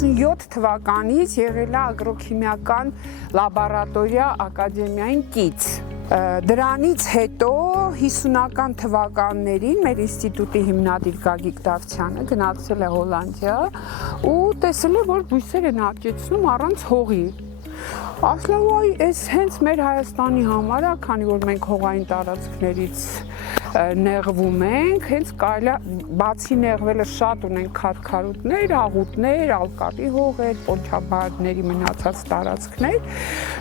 97 թվականից եղել է ագրոքիմիական լաբորատորիա ակադեմիային կից։ Դրանից հետո 50-ական թվականներին մեր ինստիտուտի հիմնադիր Գագիկ Դավթյանը գնացել է Հոլանդիա ու տեսել է, որ բույսեր են աճեցնում առանց հողի։ Ասել է, այս հենց մեր Հայաստանի համար է, քանի որ մենք հողային տարածքներից նեղվում ենք, հենց կարելի է բացի նեղվելը շատ ունենք քարքարուտներ, աղուտներ, ալկատի հողեր, պոնչաբարդների մնացած տարածքներ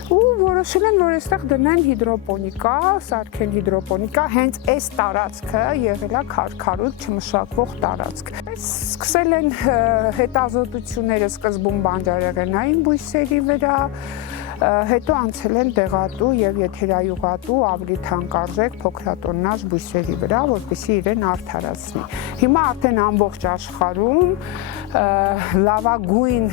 ու որոշել են, որ այստեղ դնեն հիդրոպոնիկա, սարքեն հիդրոպոնիկա, հենց այս տարածքը եղել է քարքարուտ չմշակվող տարածք։ Սկսել են հետազոտությունները սկզբում բանջարեղենային բույսերի վրա, հետո անցել են դեղատու եւ եթերայուղատու ավելի թանկարժեք փոքրատոննաż բույսերի վրա, որպեսզի իրեն արդարացնի։ Հիմա արդեն ամբողջ աշխարհում լավագույն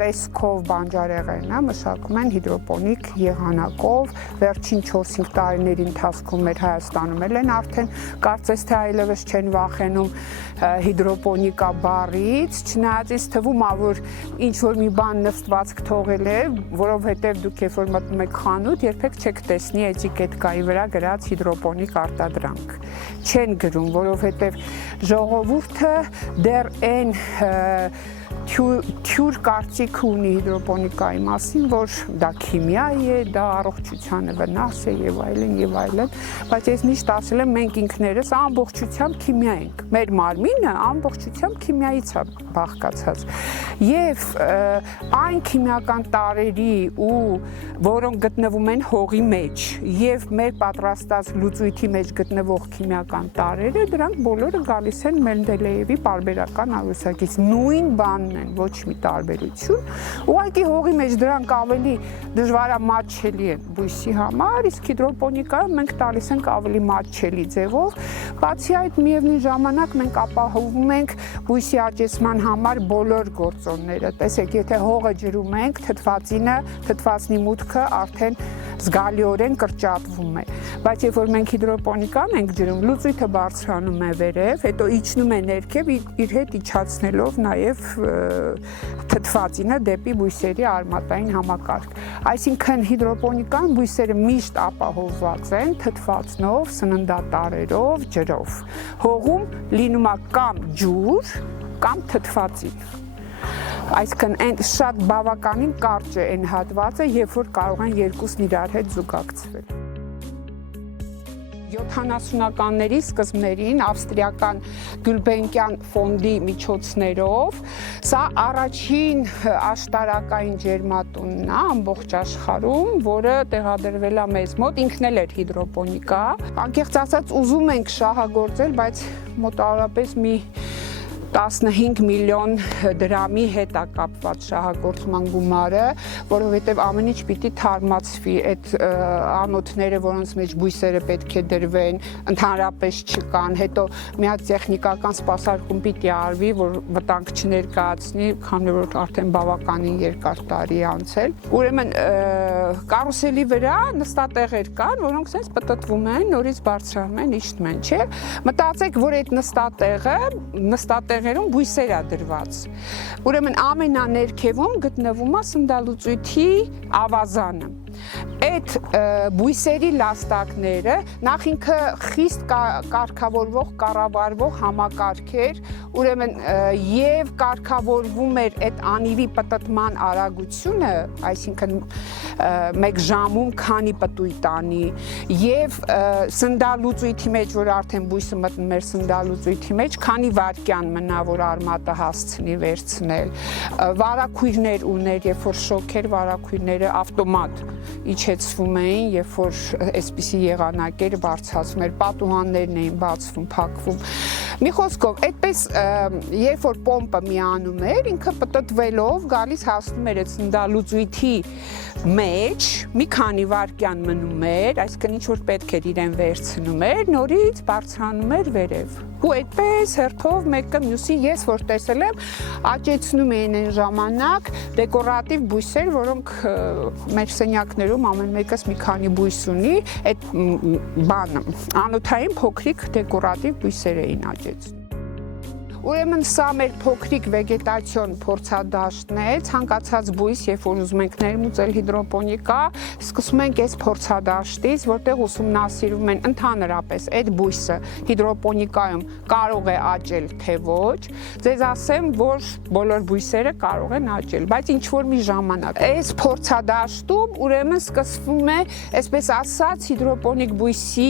տեսքով բանջարեղենը մշակում են հիդրոպոնիկ եղանակով, վերջին 4-5 տարիների ընթացքում մեր Հայաստանում են արդեն կարծես թե այլևս չեն վախենում հիդրոպոնիկա բառից, չնայած ինձ թվում է, որ ինչ որ մի բան նստվածք թողել է, որովհետև դուք երբ որ մտնում եք խանութ, երբեք չեք տեսնի էտիկետկայի վրա գրած հիդրոպոնիկ արտադրանք։ Չեն գրում, որովհետև ժողովուրդը դեռ այն թյուր կարծիք ունի հիդրոպոնիկայի մասին, որ դա քիմիա է, դա առողջությանը վնաս է եւ այլն, բայց ես միշտ ասել եմ, մենք ինքներս ամբողջությամբ քիմիա ենք։ Մեր մարմինը ամբողջությամբ քիմիայից է բաղկացած։ Եվ այն քիմիական տարրերի որոնք գտնվում են հողի մեջ, եւ մեր պատրաստած լուծույթի մեջ գտնվող քիմիական տարրերը, դրանք բոլորը գալիս են Մենդելեևի պարբերական աղյուսակից։ Նույն բանն են, ոչ մի տարբերություն, ուղղակի հողի մեջ դրանք ավելի դժվարամատչելի են բույսի համար, իսկ հիդրոպոնիկայում մենք տալիս ենք ավելի մատչելի ձևով, բացի այդ միևնույն ժամանակ մենք ապահովում ենք բույսի աճեցման համար բոլոր գործոնները, տեսեք, եթե հողը ջրում ենք, թթվածնի մուտքը արդեն զգալիորեն կրճատվում է, բայց երբ որ մենք հիդրոպոնիկան ենք ջրում, լուծույթը բարձրանում է վերև, հետո իջնում է ներքև, իր հետ իջացնելով նաև թթվածինը դեպի բույսերի արմատային համակարգ։ Այսինքն հիդրոպոնիկան բույսերը միշտ ապահովված են թթվածնով, սննդատարերով, ջրով։ Հողում լինում է կամ ջուր, կամ թթվածին։ Այսինքն այն շատ բավականին կարճ է այն հատվածը, երբ որ կարող են երկուսն իրար հետ զուգակցվել։ 70-ականների սկզբներին ավստրիական Գյուլբենկյան ֆոնդի միջոցներով սա առաջին աշտարակային ջերմատունն է ամբողջ աշխարհում, որը տեղադրվել է մեզ մոտ, ինքն էլ էր հիդրոպոնիկա։ Անկեղծ ասած ուզում ենք շահագործել, բայց մոտավորապես մի 15 միլիոն դրամի հետ է կապված շահագործման գումարը, որովհետև ամեն ինչ պիտի թարմացվի, այդ անոթները, որոնց մեջ բույսերը պետք է դրվեն, ընդհանրապես չկան, հետո մի հատ տեխնիկական սպասարկում պիտի արվի, որ վտանգ չներկայացնի, քանի որ արդեն բավականին երկար տարի է անցել։ Ուրեմն կարուսելի վրա նստատեղեր կան, որոնք sense պտտվում են, նորից բարձրանում են, իջնում են, չէ՞։ Մտածեք, որ այդ նստատեղերում բույսեր է դրված։ Ուրեմն ամենաներքևում գտնվում է սննդալուծույթի ավազանը։ Այդ բույսերի լաստակները նախ ինքը խիստ կարգավորվող, կառավարվող համակարգ էր, ուրեմն եւ կարգավորվում էր այդ անիվի պտտման արագությունը, այսինքն 1 ժամում քանի պտույտ անի, եւ սննդալուծույթի մեջ, որ արդեն բույսը մտնում էր սննդալուծույթի մեջ, քանի վայրկյան մնա, որ արմատը հասցնի վերցնել։ Վարակույրներ ուներ, երբ որ շոկ էր, վարակույրները ավտոմատ իջեցվում էին, երբ որ այսպիսի եղանակեր բարձրացում էր, պատուհաններն էին բացվում, փակվում։ Մի խոսքով, այդպես երբ որ պոմպը միանում էր, ինքը պտտվելով գալիս հասնում էր այդ սննդալուծույթի մեջ, մի քանի վայրկյան մնում էր, այսինքն ինչ որ պետք էր իրեն վերցնում էր, նորից բարձրանում էր վերև։ Ու այդպես հերթով մեկը մյուսի ես որ տեսել եմ, աճեցնում էին այն ժամանակ դեկորատիվ բույսեր, որոնք մեր սենյակներում ամեն մեկս մի քանի բույս ունի, այդ բանը անոթային փոքրիկ դեկորատիվ բույսեր էին աճեցնում։ Ուրեմն սա մեր փոքրիկ վեգետացիոն փորձադաշտն է, ցանկացած բույս, երբ որ ուզում ենք ներմուծել հիդրոպոնիկա, սկսում ենք այս փորձադաշտից, որտեղ ուսումնասիրում են ընդհանրապես այդ բույսը հիդրոպոնիկայում կարող է աճել թե ոչ։ Ձեզ ասեմ, որ բոլոր բույսերը կարող են աճել, բայց ինչ որ մի ժամանակ։ Այս փորձադաշտում ուրեմն սկսվում է, այսպես ասած, հիդրոպոնիկ բույսի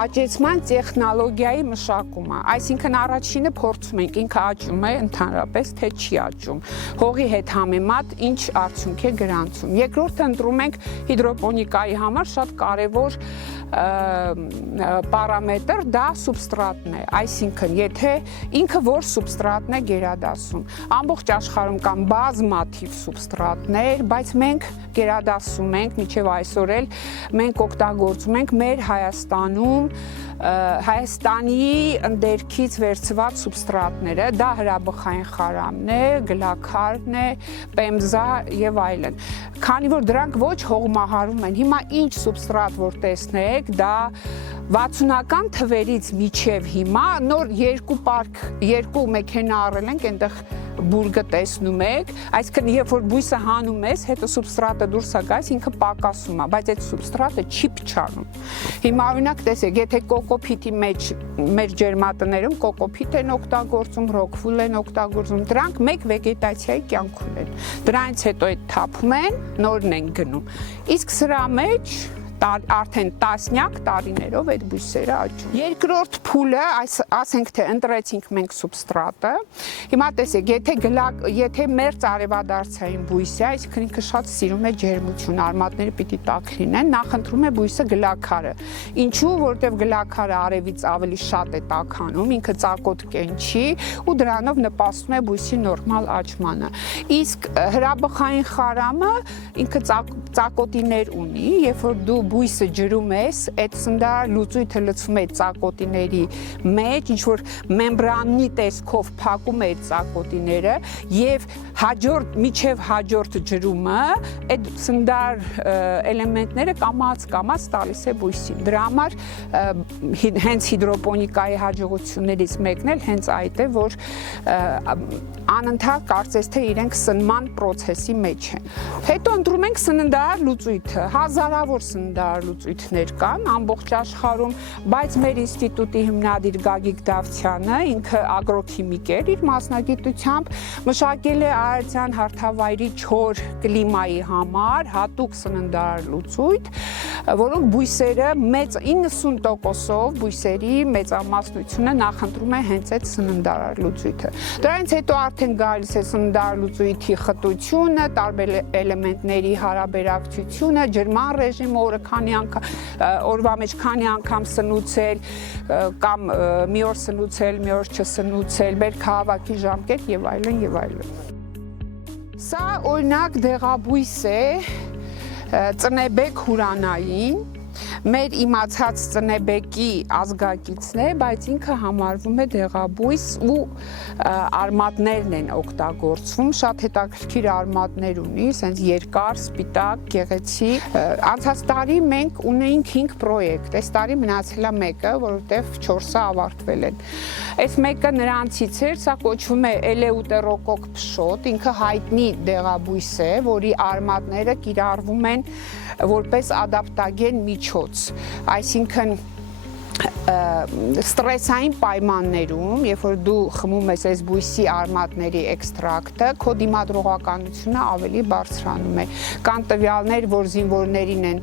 աճեցման տեխնոլոգիայի մշակումը, այսինքն առաջինը փորձում ենք ինքը աճում է ընդհանրապես թե չի աճում, հողի հետ համեմատ ինչ արդյունք է գրանցում։ Երկրորդը ընտրում ենք հիդրոպոնիկայի համար շատ կարևոր պարամետր, դա սուբստրատն է, այսինքն եթե ինքը որ սուբստրատն է գերադասում։ Ամբողջ աշխարհում կան բազմաթիվ սուբստրատներ, բայց մենք գերադասում ենք, մինչև այսօր էլ մենք օգտագործում ենք մեր Հայաստանում Հայաստանի ընդերքից վերցված սուբստրատները, դա հրաբխային խարամն է, գլաքարն է, պեմզա եւ այլն։ Քանի որ դրանք ոչ հողմահարում են, հիմա ինչ սուբստրատ որ տեսնեք, դա 60-ական թվերից միջև հիմա նոր երկու մեքենա առել ենք, այնտեղ բուրգը տեսնում եք, այսինքն երբ որ բույսը հանում ես, հետո սուբստրատը դուրս է գալիս, ինքը պակասում է, բայց այդ սուբստրատը չի փչանում։ Հիմա օրինակ տեսեք, եթե կոկոփիթի մեջ մեր ջերմատներում կոկոփիթ են օգտագործում, ռոքվուլ են օգտագործում, դրանք մեկ վեգետացիայի կյանքում են։ Դրանից հետո այդ թափում են, նորն են գնում։ Իսկ սրա մեջ արդեն տասնյակ տարիներով այդ բույսերը աճում։ Երկրորդ փուլը, ասենք թե ընտրեցինք մենք սուբստրատը, հիմա տեսեք, եթե մերձ արևադարձային բույս է, այսինքն ինքը շատ սիրում է ջերմություն, արմատները պիտի տաք լինեն, նախընտրում է բույսը գլաքարը։ Ինչու, որտեվ գլաքարը արևից ավելի շատ է տաքանում, ինքը ծակոտ կենչի ու դրանով նպաստում է բույսի նորմալ աճմանը։ Իսկ հրաբխային խարամը ինքը ծակոտիներ ունի, երբ որ դու բույսը ջրում ես, այդ սննդարար լուծույթը լցվում է ծակոտիների մեջ, ինչ որ մեմբրանի տեսքով փակում է այդ ծակոտիները եւ միջև հաջորդ ջրումը այդ սննդար էլեմենտները կամաց տալիս է բույսին։ Դրա համար հենց հիդրոպոնիկայի հաջողություններից մեկն էլ հենց այդ է, որ անընդհատ կարծես թե իրենք սնման process-ի մեջ են։ Հետո ընտրում ենք սննդարար լուծույթը, հազարավոր սննդարար լուծույթներ կան ամբողջ աշխարհում, բայց մեր ինստիտուտի հիմնադիր Գագիկ Դավթյանը, ինքը ագրոքիմիկ էր իր մասնագիտությամբ, մշակել է Արարատյան հարթավայրի չոր կլիմայի համար հատուկ սննդարար լուծույթ, որոնք բույսերը 90%-ով բույսերի մեծամասնությունը նախընտրում է հենց այդ սննդարար լուծույթը։ Դրանից հետո արդեն գալիս է սննդարար լուծույթի խտությունը, տարբեր էլեմենտների հարաբերակցությունը, ջրման ռեժիմը, օրվա մեջ քանի անգամ սնուցել կամ մի օր սնուցել, մի օր չսնուցել, բերքահավաքի ժամկետ եւ այլն եւ այլն։ Սա օրինակ դեղաբույս է ծնեբեկ հուրանային, մեր իմացած ծնեբեկի ազգակիցն է, բայց ինքը համարվում է դեղաբույս ու արմատներն են օգտագործվում, շատ հետաքրքիր արմատներ ունի, սենց երկար, սպիտակ, գեղեցիկ։ Անցած տարի մենք ունեինք 5 պրոյեկտ, այս տարի մնացել է մեկը, որովհետև 4-ը ավարտվել են։ Այս մեկը նրանցից էր, սա կոչվում է Էլեուտերոկոկ փշոտ, ինքը հայտնի դեղաբույս է, որի արմատները կիրառվում են որպես ադապտագեն միջոց, այսինքն ստրեսային պայմաններում, երբ որ դու խմում ես այս բույսի արմատների էքստրակտը, քո դիմադրողականությունը ավելի բարձրանում է։ Կան տվյալներ, որ զինվորներին են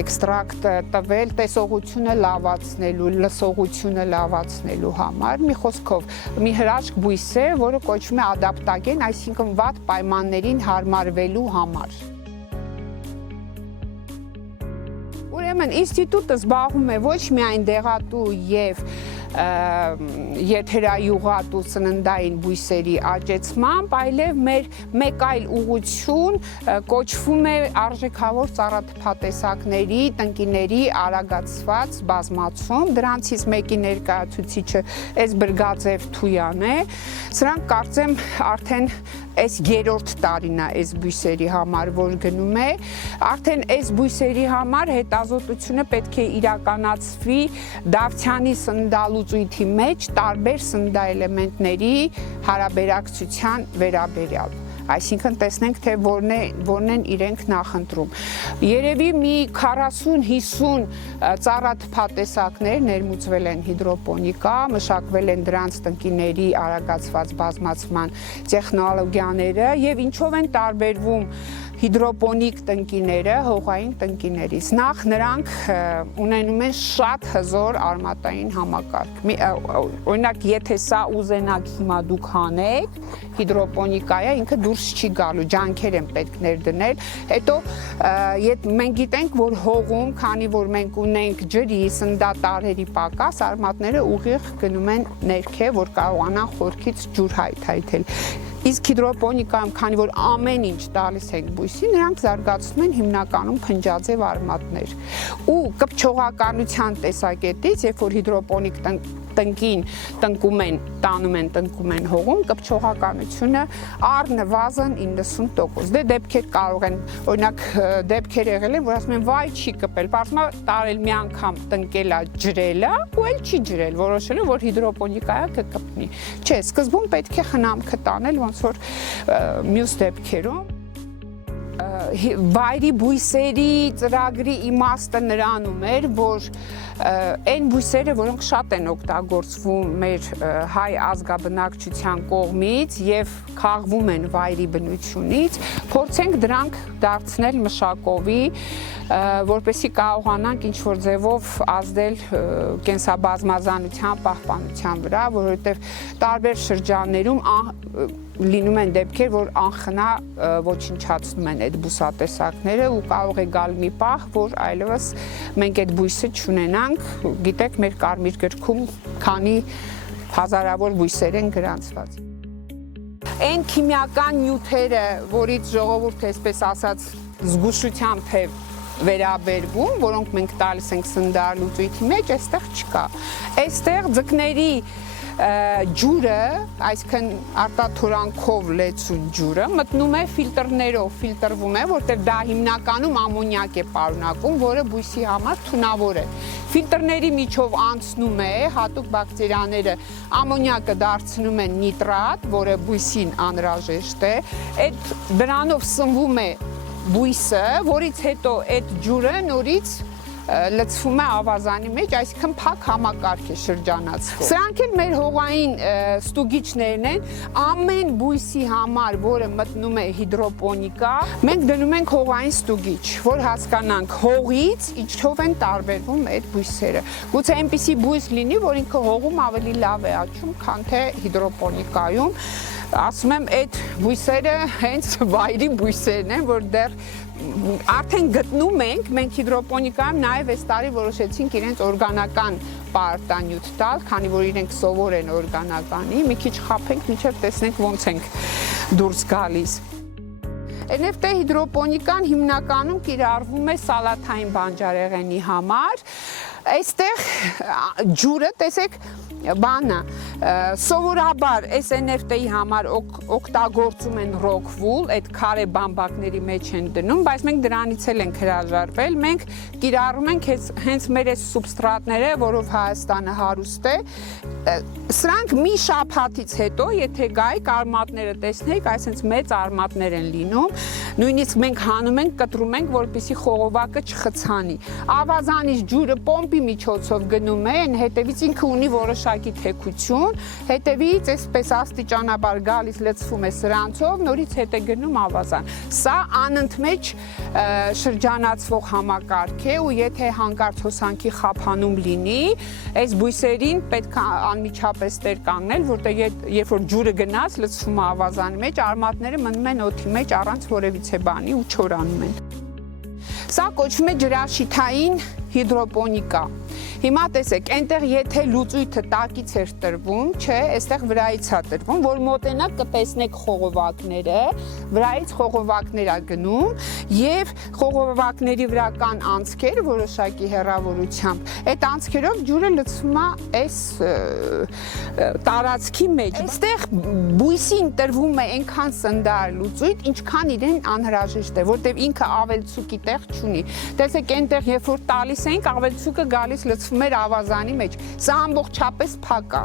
էքստրակտ տվել տեսողությունը լավացնելու, լսողությունը լավացնելու համար, մի խոսքով, մի հրաշք բույս է, որը կոչվում է ադապտագեն, այսինքն վատ պայմաններին հարմարվելու համար։ Ուրեմն ինստիտուտը զբաղվում է ոչ միայն դեղատու եւ եթերայուղատու ծննդային բույսերի աճեցմամբ, այլև մեր մեկ այլ ուղղություն կոչվում է արժեքավոր ծառատփատեսակների, տնկիների արագացված բազմացում, դրանցից մեկի ներկայացուցիչը այս Բրգաձև Թույան է, սրանք կարծեմ արդեն այս երրորդ տարին է այս բույսերի համար, որ գնում է, արդեն այս բույսերի համար հետազոտությունը պետք է իրականացվի Դավթյանի սննդալուծույթի մեջ տարբեր սննդաէլեմենտների հարաբերակցության վերաբերյալ։ Այսինքն տեսնենք, թե որն են իրենք նախընտրում։ Երևի մի 40-50 ծառաթփատեսակներ ներմուծվել են հիդրոպոնիկա, մշակվել են դրանց տնկիների արագացված բազմացման տեխնոլոգիաները եւ ինչով են տարբերվում հիդրոպոնիկ տնկիները հողային տնկիներից։ Նախ նրանք ունենում են շատ հզոր արմատային համակարգ։ Օրինակ, եթե սա ուզենաք հիմա դուք հանեք, հիդրոպոնիկայը ինքը դուրս չի գալու, ջանքեր են պետք ներդնել։ Հետո մենք գիտենք, որ հողում, քանի որ մենք ունենք ջրի, սննդատարրերի պակաս, արմատները ուղիղ գնում են ներքև, որ կարողանան խորքից ջուր հայթայթել։ Իսկ հիդրոպոնիկայում, քանի որ ամեն ինչ տալիս ենք բույսի, նրանք զարգացնում են հիմնականում փնջաձև արմատներ։ Ու կպչողականության տեսակետից, երբ որ հիդրոպոնիկ տնկին տանում են հողում, կպչողականությունը առնվազն 90%։ Դե դեպքեր կարող են, օրինակ դեպքեր եղել են, որ ասում են վայ չի կպել, պարզվում է տարել մի անգամ տնկելա, ջրելա, ու էլ չի ջրել, որոշել է, որ հիդրոպոնիկայը կկպնի։ Չէ, սկզբում պետք է խնամքը տանել, ոնց որ մյուս դեպքերում։ Վայրի բույսերի ծրագրի իմաստը նրանում էր, որ այն բույսերը, որոնք շատ են օգտագործվում մեր հայ ազգաբնակչության կողմից եւ քաղվում են վայրի բնությունից, փորձենք դրանք դարձնել մշակովի, որպեսզի կարողանանք ինչ-որ ձևով ազդել կենսաբազմազանության պահպանության վրա, որովհետեւ տարբեր շրջաններում լինում են դեպքեր, որ անխնա ոչնչացնում են այդ բուսատեսակները ու կարող է գալ մի պահ, որ այլևս մենք այդ բույսը չունենանք, գիտեք, մեր կարմիր գրքում քանի հազարավոր բույսեր են գրանցված։ Այն քիմիական նյութերը, որից ժողովուրդը, այսպես ասած, զգուշությամբ է վերաբերվում, որոնք մենք տալիս ենք սննդալուծույթի մեջ, այստեղ չկա։ Այստեղ ձկների ջուրը, այսինքն արտաթորանքով լեցուն ջուրը մտնում է ֆիլտրներով, ֆիլտրվում է, որտեղ դա հիմնականում ամոնիակ է պարունակում, որը բույսի համար թունավոր է։ Ֆիլտրների միջով անցնում է, հատուկ բակտերիաները ամոնիակը դարձնում են նիտրատ, որը բույսին անհրաժեշտ է, դրանով սնվում է բույսը, որից հետո այդ ջուրը նորից լցվում է ավազանի մեջ, այսինքն փակ համակարգ է շրջանացվում։ Սրանք էլ մեր հողային ստուգիչներն են, ամեն բույսի համար, որը մտնում է հիդրոպոնիկա, մենք դնում ենք հողային ստուգիչ, որ հասկանանք հողից ինչով են տարբերվում այդ բույսերը։ Գուցե այնպիսի բույս լինի, որ ինքը հողում ավելի լավ է աճում, քան թե հիդրոպոնիկայում։ Ասում եմ, այդ բույսերը հենց վայրի բույսերն են, որ դեռ արդեն գտնում ենք, մենք հիդրոպոնիկայում նաև այս տարի որոշեցինք իրենց օրգանական պարտանյութ տալ, քանի որ իրենք սովոր են օրգանականի, մի քիչ խաբենք, մինչև տեսնենք ոնց ենք դուրս գալիս։ NFT հիդրոպոնիկան հիմնականում կիրառվում է սալաթային բանջարեղենի համար, այստեղ ջուրը, տեսեք, բանը, սովորաբար այս NFT-ի համար օգտագործում են ռոքվուլ, այդ քարե բամբակների մեջ են դնում, բայց մենք դրանից էլ ենք հրաժարվել, մենք կիրառում ենք հենց մեր այս սուբստրատները, որով Հայաստանը հարուստ է, սրանք մի շաբաթից հետո, եթե գայք արմատները տեսնեք, այսինքն մեծ արմատներ են լինում, նույնիսկ մենք հանում ենք, կտրում ենք, որպեսզի խողովակը չխցանի։ Ավազանից ջուրը պոմպի միջոցով գնում է, հետևից ինքը ունի որոշակի թեքություն, հետևից այսպես աստիճանաբար գալիս լցվում է սրանցով, նորից հետ է գնում ավազան։ Սա անընդմեջ շրջանացվող համակարգ է ու եթե հանկարծ հոսանքի խափանում լինի, այս բույսերին պետք է անմիջապես տեր կանգնել, որտեղ երբ որ ջուրը գնաց, լցվում է ավազանի մեջ, արմատները մնում են օդի մեջ առանց որևիցե բանի ու չորանում են։ Սա կոչվում է ջրաշիթային հիդրոպոնիկա։ Հիմա տեսեք, այնտեղ եթե լուծույթը տակից էր տրվում, չէ, այստեղ վրայից է տրվում, որ մոտենակ կտեսնեք խողովակները, վրայից խողովակներ է գնում եւ խողովակների վրա կան անցքեր որոշակի հեռավորությամբ։ Այդ անցքերով ջուրը լցվում է այս տարածքի մեջ։ Այստեղ բույսին տրվում է այնքան սնդար լուծույթ, ինչքան իրեն անհրաժեշտ է, որտեղ ինքը ավելցուկի տեղ չունի։ Տեսեք, այնտեղ երբ որ տալիս էինք, ավելցուկը գալիս լցվում էր ավազանի մեջ։ Սա ամբողջապես փակ է։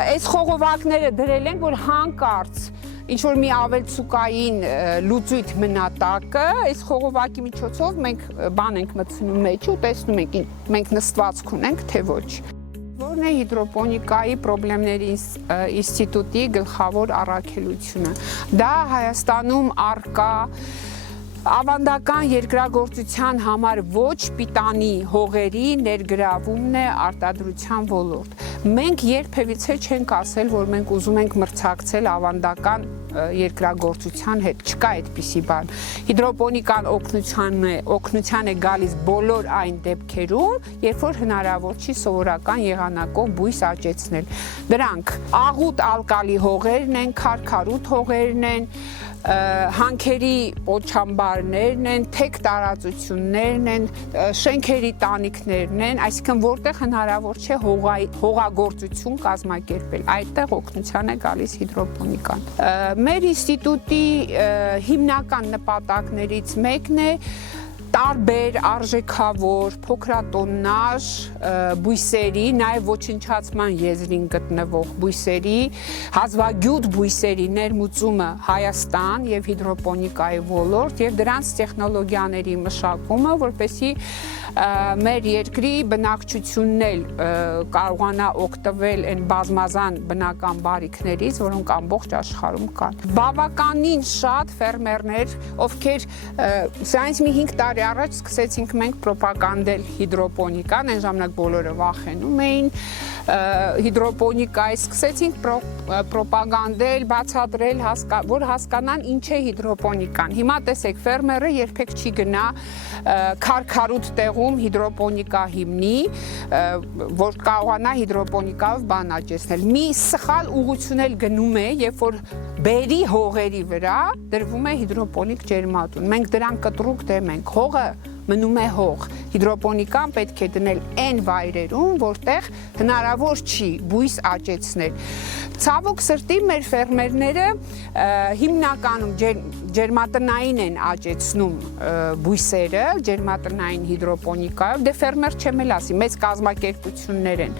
Այս խողովակները դրել են, որ հանկարծ ինչ որ մի ավելցուկային լուծույթ մնա տակը, այս խողովակի միջոցով մենք բան ենք մտցնում մեջ ու տեսնում ենք, մենք նստվածք ունենք, թե ոչ։ Որն է հիդրոպոնիկայի պրոբլեմների ինստիտուտի գլխավոր առաքելությունը։ Դա Հայաստանում առկա ավանդական երկրագործության համար ոչ պիտանի հողերի ներգրավումն է արտադրության ոլորտ։ Մենք երբևիցե չենք ասել, որ մենք ուզում ենք մրցակցել ավանդական երկրագործության հետ, չկա այդպիսի բան։ Հիդրոպոնիկան օգնության է գալիս բոլոր այն դեպքերում, երբ որ հնարավոր չի սովորական եղանակով բույս աճեցնել։ Դրանք աղուտ ալկալի հողերն են, քարքարուտ հողերն են, հանքերի պոչամբարներն են, թեք տարածություններն են, շենքերի տանիքներն են, այսինքն որտեղ հնարավոր չէ հողագործություն կազմակերպել, այդտեղ օգնության է գալիս հիդրոպոնիկան։ Մեր ինստիտուտի հիմնական նպատակներից մեկն է տարբեր արժեքավոր, փոքրատոննաժ բույսերի, նաև ոչնչացման եզրին գտնվող բույսերի, հազվագյուտ բույսերի ներմուծումը Հայաստան եւ հիդրոպոնիկայի ոլորտ եւ դրանց տեխնոլոգիաների մշակումը, որպեսզի մեր երկրի բնակչությունն էլ կարողանա օգտվել այն բազմազան բնական բարիքներից, որոնք ամբողջ աշխարհում կան։ Բավականին շատ ֆերմերներ, ովքեր սրանից մի 5 տարի առաջ սկսեցինք մենք պրոպագանդել հիդրոպոնիկան, այն ժամանակ բոլորը վախենում էին հիդրոպոնիկայի, սկսեցինք պրոպագանդել, բացատրել, որ հասկանան ինչ է հիդրոպոնիկան։ Հիմա տեսեք, ֆերմերը երբեք չի գնա քարքարուտ տեղում հիդրոպոնիկա հիմնի, որ կարողանա հիդրոպոնիկայով բան աճեցնել։ Մի սխալ ուղղություն էլ գնում է, երբ որ բերի հողերի վրա դրվում է հիդրոպոնիկ ջերմատուն։ Մենք դրան կտրուկ դեմ ենք, հողը մնում է հող։ Հիդրոպոնիկան պետք է դնել այն վայրերում, որտեղ հնարավոր չի բույս աճեցնել։ Ցավոք սրտի մեր ֆերմերները հիմնականում ջերմատնային են աճեցնում բույսերը, ջերմատնային հիդրոպոնիկայով, դե ֆերմեր չեմ էլ ասի, մեծ կազմակերպություններ են,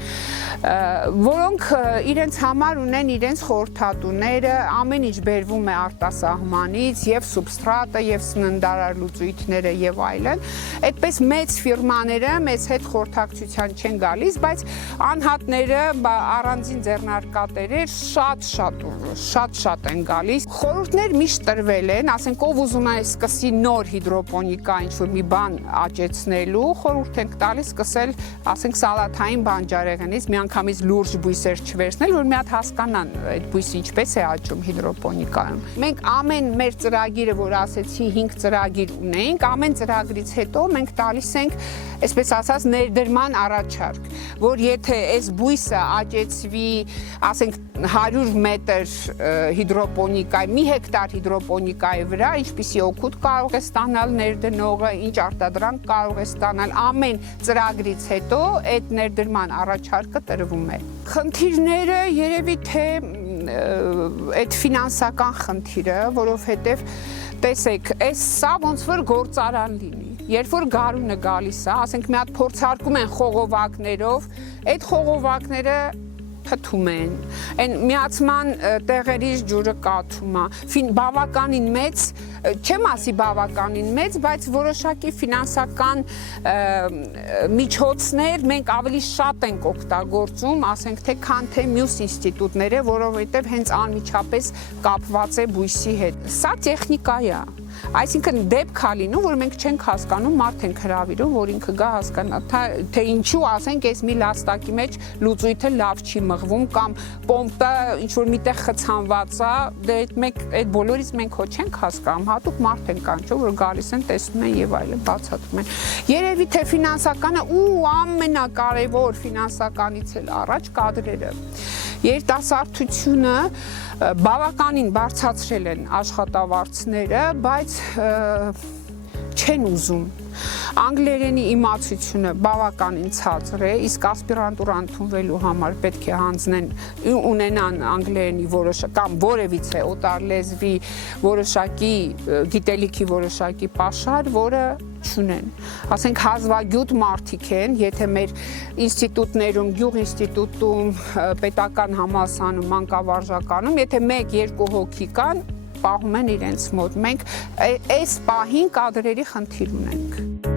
որոնք իրենց համար ունեն իրենց խորհրդատուները, ամեն ինչ բերվում է արտասահմանից, եւ սուբստրատը, եւ սննդարար լուծույթները եւ այլն։ Այդպես մեծ ֆիրմաները մեծ հետ խորհրդակցության չեն գալիս, բայց անհատները, առանձին ձեռնարկատերեր շատ են գալիս։ Խորհուրդներ միշտ տրվել են, ասենք ով ուզում է սկսի նոր հիդրոպոնիկա ինչ-որ մի բան աճեցնելու, խորհուրդ ենք տալիս սկսել, ասենք սալաթային բանջարեղենից միանգամից լուրջ բույսեր չվերցնել, որ մի հատ հասկանան այդ բույսը ինչպես է աճում հիդրոպոնիկայում։ Մենք ամեն մեր ծրագիրը, որ ասեցի 5 ծրագիր ունենք, ամեն ծրագրից հետո մենք տալիս ենք, այսպես ասած, ներդրման առաջարկ, որ եթե այս բույսը աճեցվի, ասենք 100 մետր հիդրոպոնիկայի, մի հեկտար հիդրոպոնիկայի վրա, ինչպիսի օգուտ կարող է ստանալ ներդնողը, ինչ արտադրանք կարող է ստանալ, ամեն ծրագրից հետո այդ ներդրման առաջարկը տրվում է։ Խնդիրները երևի թե այդ ֆինանսական խնդիրը, որովհետև տեսեք, սա ոնց որ գործարան լինի։ Երբ որ գարունը գալիս է, ասենք մի հատ փորձարկում են խողովակներով, այդ խողովակները փթում են, այն միացման տեղերից ջուրը կաթում է, բավականին մեծ, չեմ ասի բավականին մեծ, բայց որոշակի ֆինանսական միջոցներ մենք ավելի շատ ենք օգտագործում, ասենք թե քան թե մյուս ինստիտուտները, որովհետև հենց անմիջապես կապված է բույսի հետ։ Սա տեխնիկա է։ Այսինքն դեպք է լինում, որ մենք չենք հասկանում, մարդ ենք հրավիրում, որ ինքը գա հասկանա, թե ինչու ասենք այս մի լաստակի մեջ լուծույթը լավ չի մղվում կամ պոմպը ինչ որ միտեղ խցանված է, դե այդ բոլորից մենք հո չենք հասկանում, հատուկ մարդ են կան, չէ՞ որ գալիս են, տեսնում են եւ այլն, բացատրում են։ Երևի թե ֆինանսականը ու ամենակարևոր ֆինանսականից էլ առաջ կադրերը։ Երիտասարդությունը բավականին բարձրացրել են աշխատավարձները, բայց չեն ուզում։ Անգլերենի իմացությունը բավականին ցածր է, իսկ ասպիրանտուրա ընդունվելու համար պետք է հանձնեն ունենան անգլերենի կամ որևիցե օտար լեզվի որոշակի գիտելիքի որոշակի պաշար, որը չունեն։ Ասենք հազվագյուտ մարդիկ են, եթե մեր ինստիտուտներում, գյուղինստիտուտում, պետական համալսարանում, մանկավարժականում, եթե 1-2 հոգի կան, պահում են իրենց մոտ։ Մենք այս պահին կադրերի խնդիր ունենք։